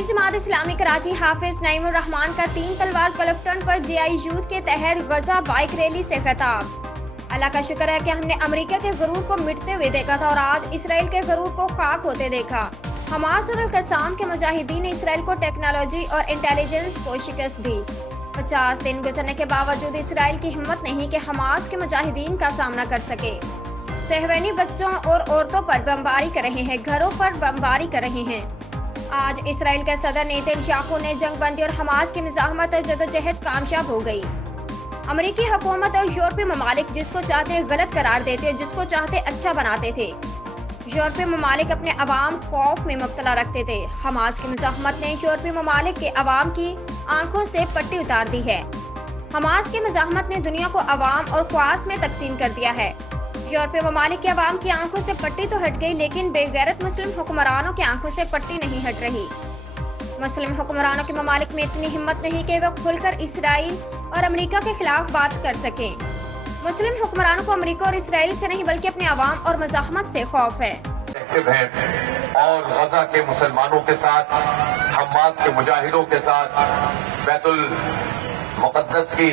तबलीग जमात इस्लामी कराची हाफिज नईमुर रहमान का 3 तलवार club turn पर जीआई यूथ के तहत गजा बाइक रैली से खिताब। अल्लाह का शुक्र है कि हमने अमेरिका के गरूर को मिटते हुए देखा था और आज इसराइल के गरूर को खाक होते देखा। हमास और अल-कसाम के मुजाहिदीन ने इसराइल को टेक्नोलॉजी और इंटेलिजेंस को शिकस्त दी। 50 दिन गुजरने के बावजूद इसराइल की हिम्मत नहीं कि हमास के मुजाहिदीन का सामना कर सके। सहवैनी बच्चों और औरतों पर बमबारी कर रहे हैं, घरों पर बमबारी कर रहे हैं। आज इसराइल के सदर नेतन्याहू ने जंगबंदी और हमास की मुज़ाहमत और जदोजहद कामयाब हो गई। अमेरिकी हुकूमत और यूरोपीय ममालिक जिसको चाहते गलत करार देते, जिसको चाहते अच्छा बनाते थे। यूरोपीय ममालिक अपने अवाम खौफ में मुब्तला रखते थे। हमास की मुज़ाहमत ने यूरोपीय ममालिक के अवाम की आंखों से पट्टी उतार दी है। हमास की मुज़ाहमत ने दुनिया को अवाम और ख्वास में तकसीम कर दिया है। यूरोपीय ममालिक के अवाम की आंखों से पट्टी तो हट गई, लेकिन बेगैरत मुस्लिम हुक्मरानों की आंखों से पट्टी नहीं हट रही। मुस्लिम हुक्मरानों के ममालिक में इतनी हिम्मत नहीं कि वह खुलकर इसराइल और अमेरिका के खिलाफ बात कर सकें। मुस्लिम हुक्मरानों को अमेरिका और इसराइल से नहीं बल्कि अपने अवाम और मुज़ाहमत से खौफ है। और गजा के मुसलमानों के साथ, हमास के मुजाहिदों के साथ, बैतुल मुक़द्दस की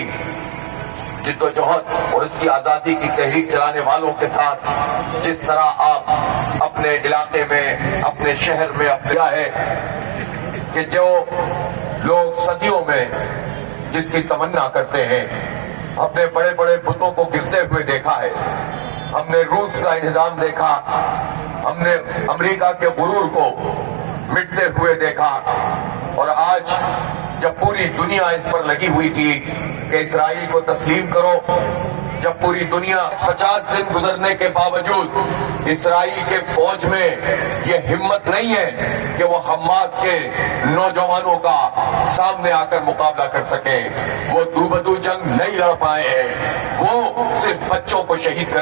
जिद्दोजहद और इसकी आज़ादी की तहरीक चलाने वालों के साथ जिस तरह आप अपने इलाके में, अपने शहर में अपना है कि जो लोग सदियों में जिसकी तमन्ना करते हैं, अपने बड़े बड़े बुतों को गिरते हुए देखा है। हमने रूस का इंतजाम देखा, हमने अमेरिका के गुरूर को मिटते हुए देखा, और आज जब पूरी दुनिया इस पर लगी हुई थी कि इसराइल को तस्लीम करो, जब पूरी दुनिया 50 दिन गुजरने के बावजूद इसराइल के फौज में ये हिम्मत नहीं है कि वो हमास के नौजवानों का सामने आकर मुकाबला कर सके, वो दूबदू जंग नहीं लड़ पाए हैं, वो सिर्फ बच्चों को शहीद कर